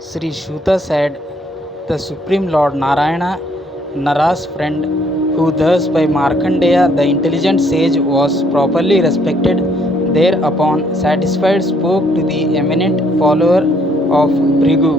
Sri Shuta said, "The Supreme Lord Narayana, Nara's friend, who thus by Markandeya the intelligent sage was properly respected, thereupon satisfied spoke to the eminent follower of Brigu.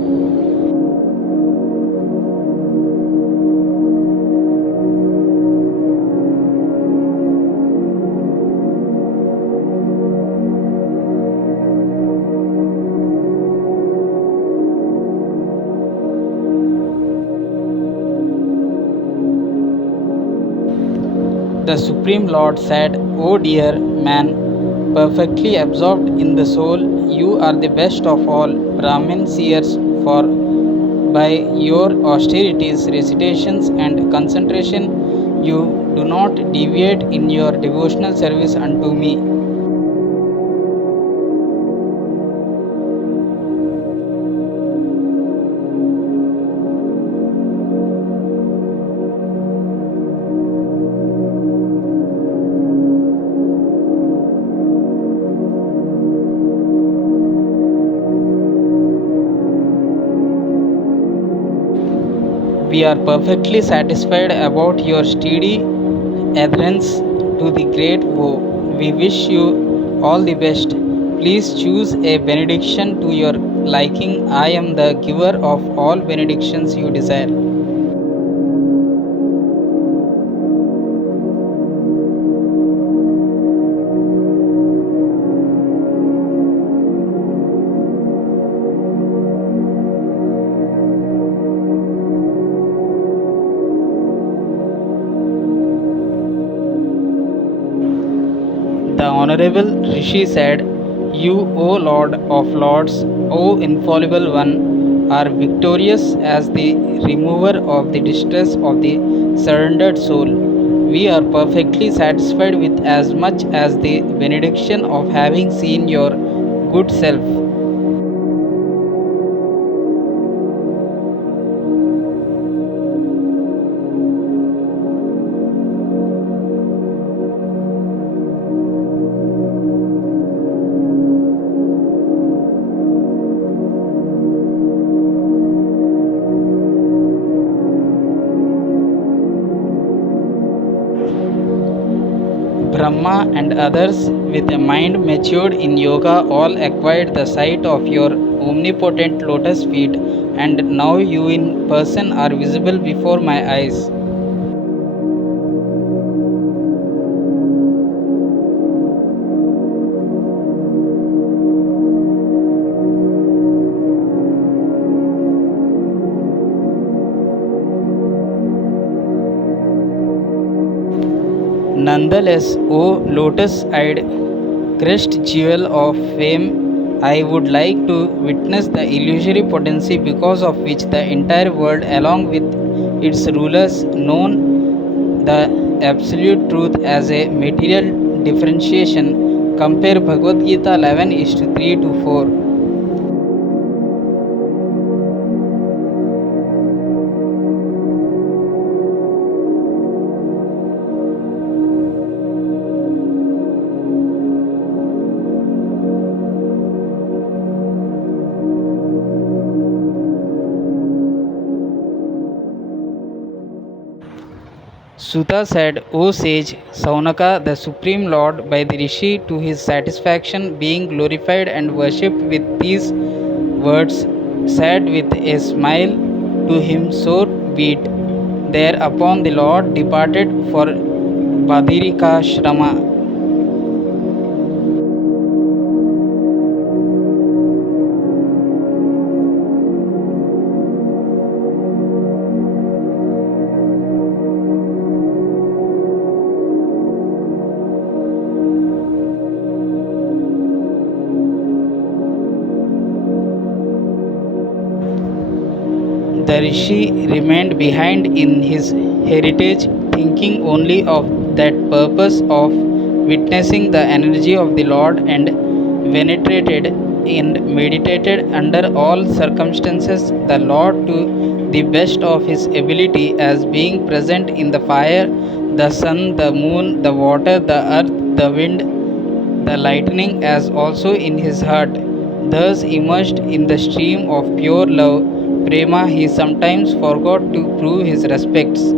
The Supreme Lord said, O dear man, perfectly absorbed in the soul, you are the best of all Brahmin seers, for by your austerities, recitations, and concentration, you do not deviate in your devotional service unto me. We are perfectly satisfied about your steady adherence to the great vow. We wish you all the best. Please choose a benediction to your liking. I am the giver of all benedictions you desire. The Honorable Rishi said, You, O Lord of Lords, O Infallible One, are victorious as the remover of the distress of the surrendered soul. We are perfectly satisfied with as much as the benediction of having seen your good self. Brahma and others with a mind matured in yoga all acquired the sight of your omnipotent lotus feet, and now you in person are visible before my eyes. Nonetheless, O lotus eyed crest jewel of fame, I would like to witness the illusory potency because of which the entire world, along with its rulers, known the absolute truth as a material differentiation. Compare Bhagavad Gita 11:3 to 4. Suta said, O sage Saunaka, the Supreme Lord, by the Rishi to his satisfaction, being glorified and worshipped with these words, said with a smile to him, So be it. Thereupon the Lord departed for Badirikashrama. The rishi remained behind in his heritage, thinking only of that purpose of witnessing the energy of the Lord, and venerated and meditated under all circumstances the Lord to the best of his ability, as being present in the fire, the sun, the moon, the water, the earth, the wind, the lightning, as also in his heart. Thus, immersed in the stream of pure love, prema, he sometimes forgot to prove his respects.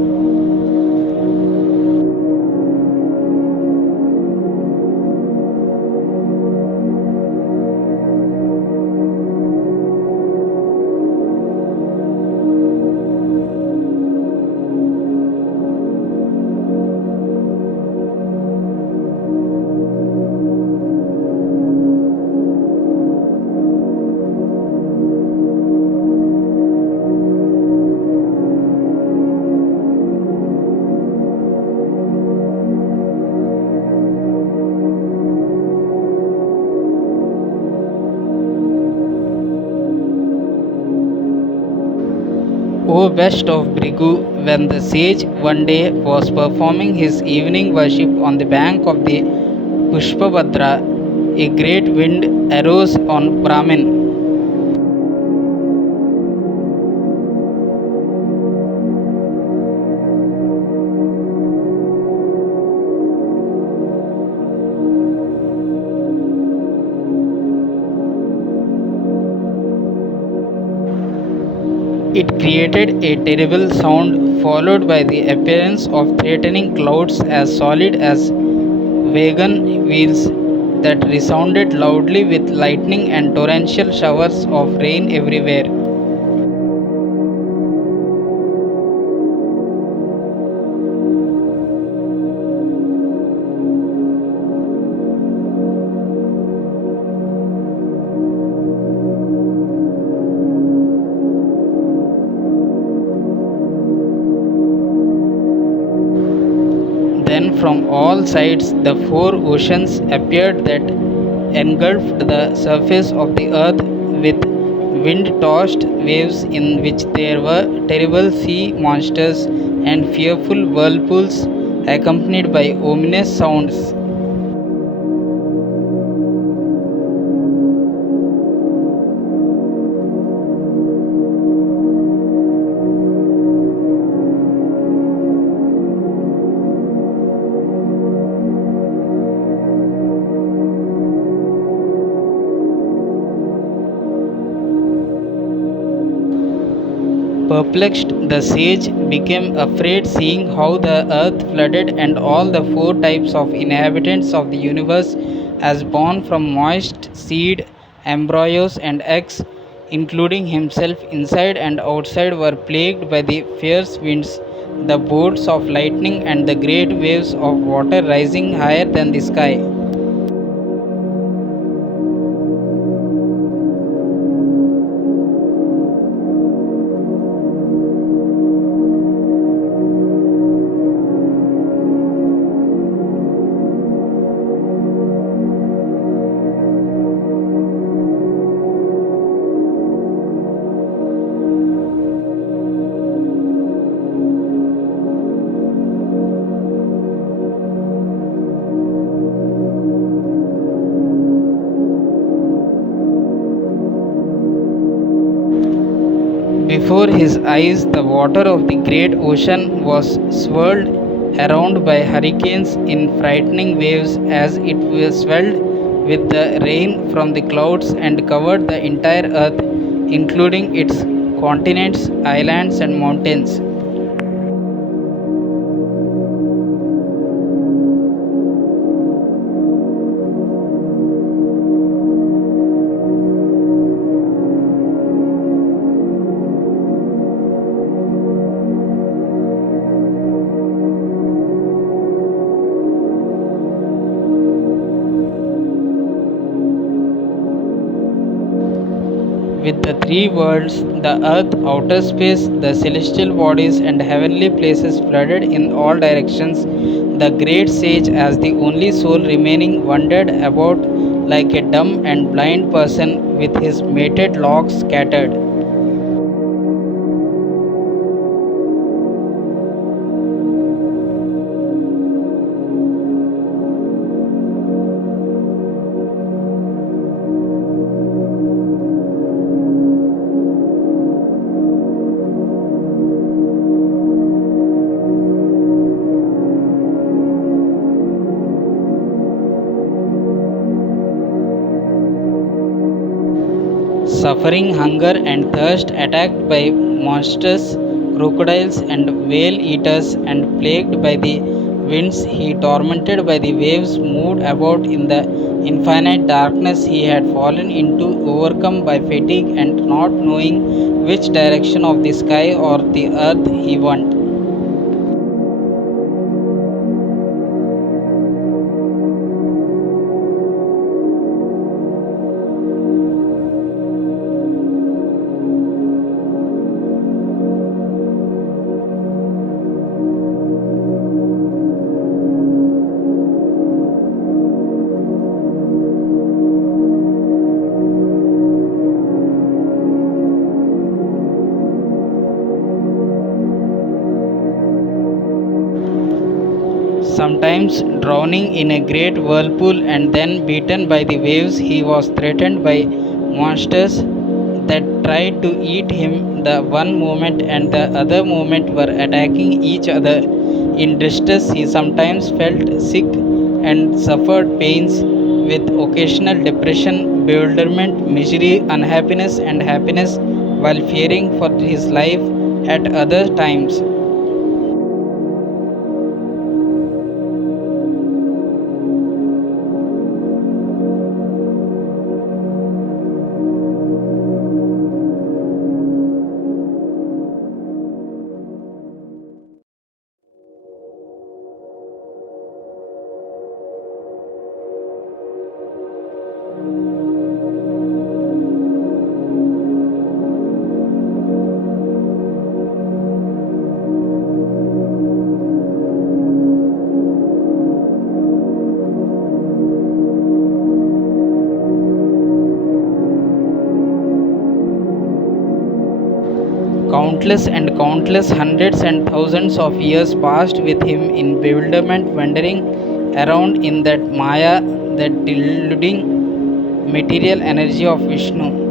O best of Brigu, when the sage one day was performing his evening worship on the bank of the Pushpabhadra, a great wind arose on Brahmin. It created a terrible sound, followed by the appearance of threatening clouds as solid as wagon wheels that resounded loudly with lightning and torrential showers of rain everywhere. Then from all sides the four oceans appeared that engulfed the surface of the earth with wind tossed waves in which there were terrible sea monsters and fearful whirlpools accompanied by ominous sounds. Perplexed, the sage became afraid, seeing how the earth flooded and all the four types of inhabitants of the universe, as born from moist seed, embryos, and eggs, including himself inside and outside, were plagued by the fierce winds, the bolts of lightning, and the great waves of water rising higher than the sky. Before his eyes, the water of the great ocean was swirled around by hurricanes in frightening waves as it was swelled with the rain from the clouds and covered the entire earth, including its continents, islands, and mountains. With the three worlds, the earth, outer space, the celestial bodies, and heavenly places flooded in all directions, the great sage, as the only soul remaining, wandered about like a dumb and blind person with his matted locks scattered. suffering hunger and thirst, attacked by monsters, crocodiles, and whale eaters, and plagued by the winds, he tormented by the waves, moved about in the infinite darkness. He had fallen into, overcome by fatigue, and not knowing which direction of the sky or the earth he went. Sometimes drowning in a great whirlpool and then beaten by the waves, he was threatened by monsters that tried to eat him the one moment and the other moment were attacking each other. In distress, he sometimes felt sick and suffered pains with occasional depression, bewilderment, misery, unhappiness, and happiness while fearing for his life at other times. Countless and countless hundreds and thousands of years passed with him in bewilderment, wandering around in that Maya, that deluding material energy of Vishnu.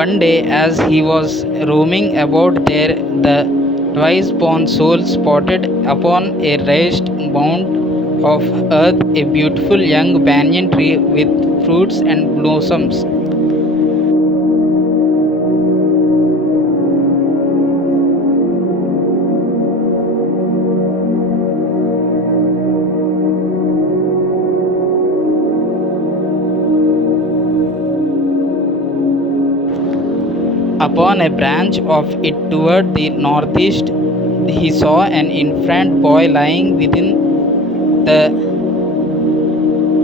One day, as he was roaming about there, the twice born soul spotted upon a raised mound of earth a beautiful young banyan tree with fruits and blossoms. Upon a branch of it toward the northeast, he saw an infant boy lying within the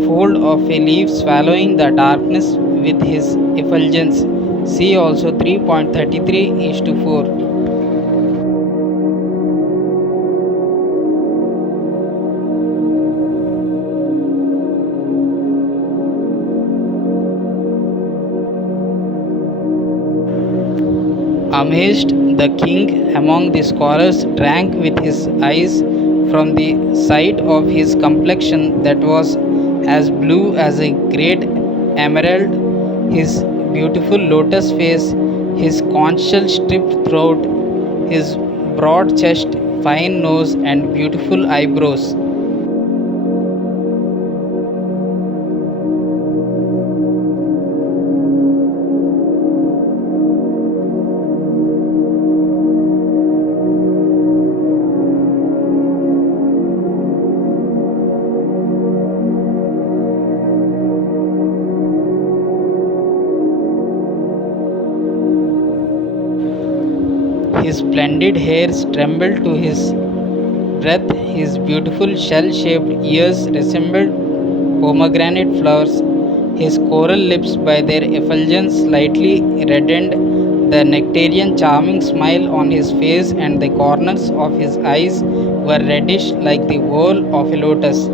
fold of a leaf, swallowing the darkness with his effulgence. See also 3.33 is to 4. Amazed, the king among the scholars drank with his eyes from the sight of his complexion that was as blue as a great emerald, his beautiful lotus face, his conchal striped throat, his broad chest, fine nose, and beautiful eyebrows. His splendid hairs trembled to his breath, his beautiful shell shaped ears resembled pomegranate flowers, his coral lips by their effulgence slightly reddened, the nectarian charming smile on his face and the corners of his eyes were reddish like the whole of a lotus.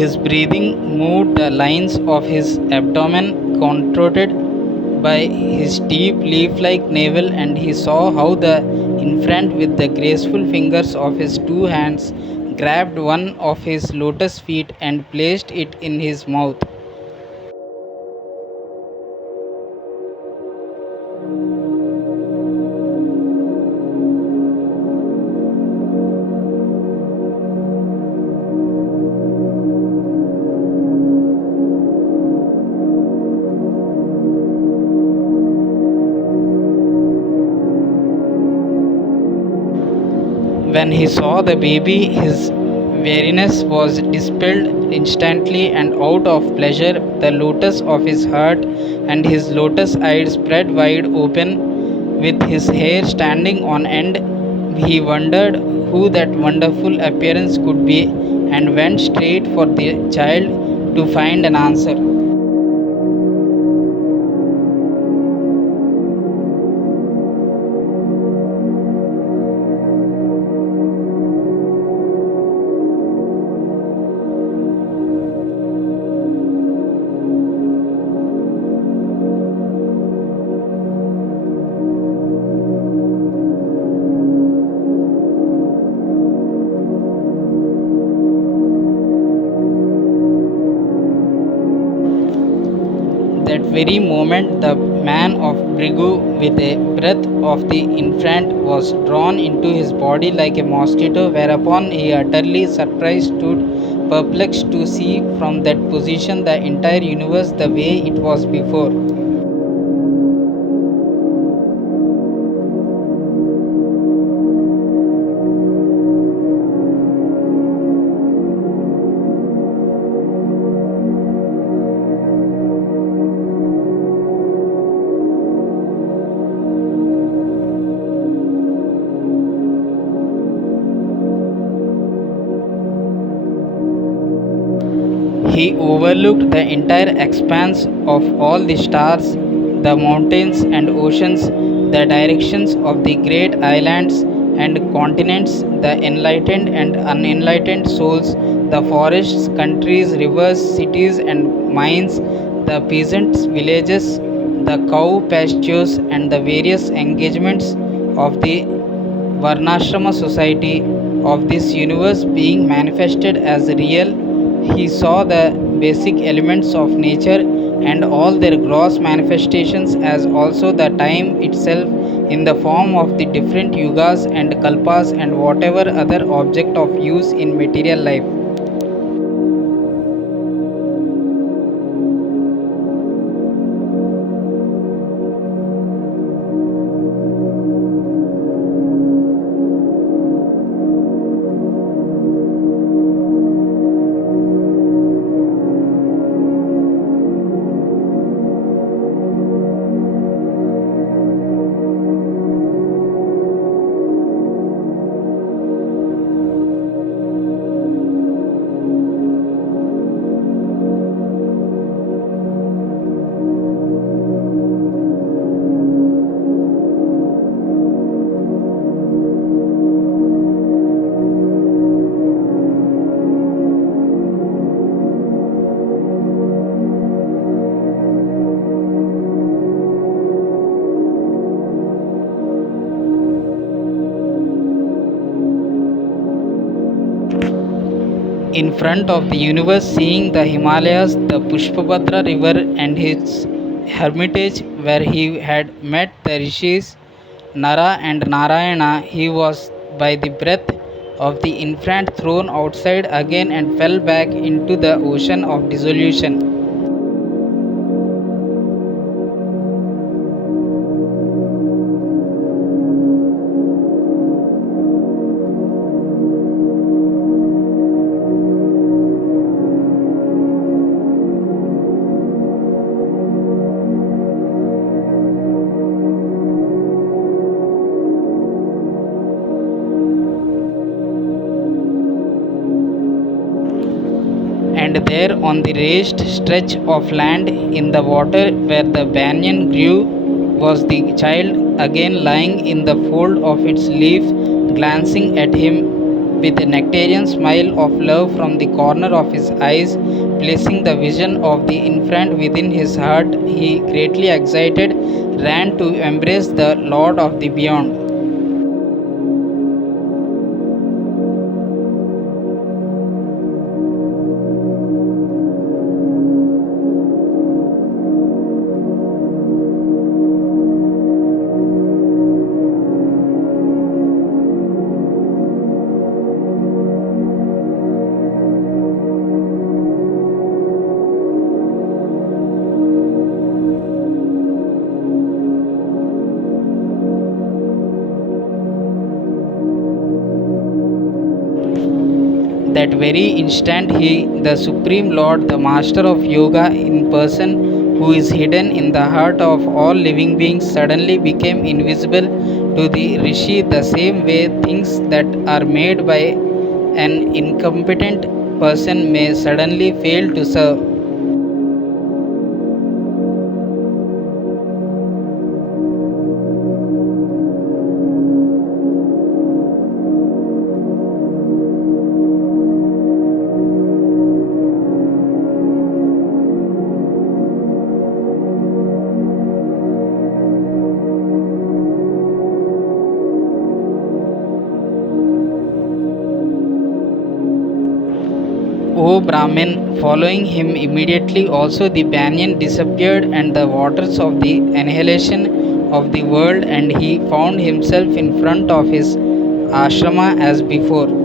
His breathing moved the lines of his abdomen, contorted by his deep leaf like navel, and he saw how the infant, with the graceful fingers of his two hands, grabbed one of his lotus feet and placed it in his mouth. When he saw the baby, his weariness was dispelled instantly, and out of pleasure, the lotus of his heart and his lotus eyes spread wide open, with his hair standing on end. He wondered who that wonderful appearance could be, and went straight for the child to find an answer. That very moment, the man of Brigu, with a breath of the infant, was drawn into his body like a mosquito, whereupon he, utterly surprised, stood perplexed to see from that position the entire universe the way it was before. He overlooked the entire expanse of all the stars, the mountains and oceans, the directions of the great islands and continents, the enlightened and unenlightened souls, the forests, countries, rivers, cities, and mines, the peasants' villages, the cow pastures, and the various engagements of the Varnashrama society of this universe being manifested as real. He saw the basic elements of nature and all their gross manifestations as also the time itself in the form of the different yugas and kalpas and whatever other object of use in material life. In front of the universe, seeing the Himalayas, the Pushpabhadra river, and his hermitage where he had met the rishis Nara and Narayana, he was by the breath of the infant thrown outside again and fell back into the ocean of dissolution. And there on the raised stretch of land in the water where the banyan grew was the child again lying in the fold of its leaf, glancing at him with a nectarian smile of love from the corner of his eyes, placing the vision of the infant within his heart, he, greatly excited, ran to embrace the Lord of the Beyond. That very instant, he, the Supreme Lord, the Master of Yoga in person, who is hidden in the heart of all living beings, suddenly became invisible to the Rishi, the same way things that are made by an incompetent person may suddenly fail to serve. O Brahmin, following him immediately, also the banyan disappeared and the waters of the annihilation of the world, and he found himself in front of his ashrama as before.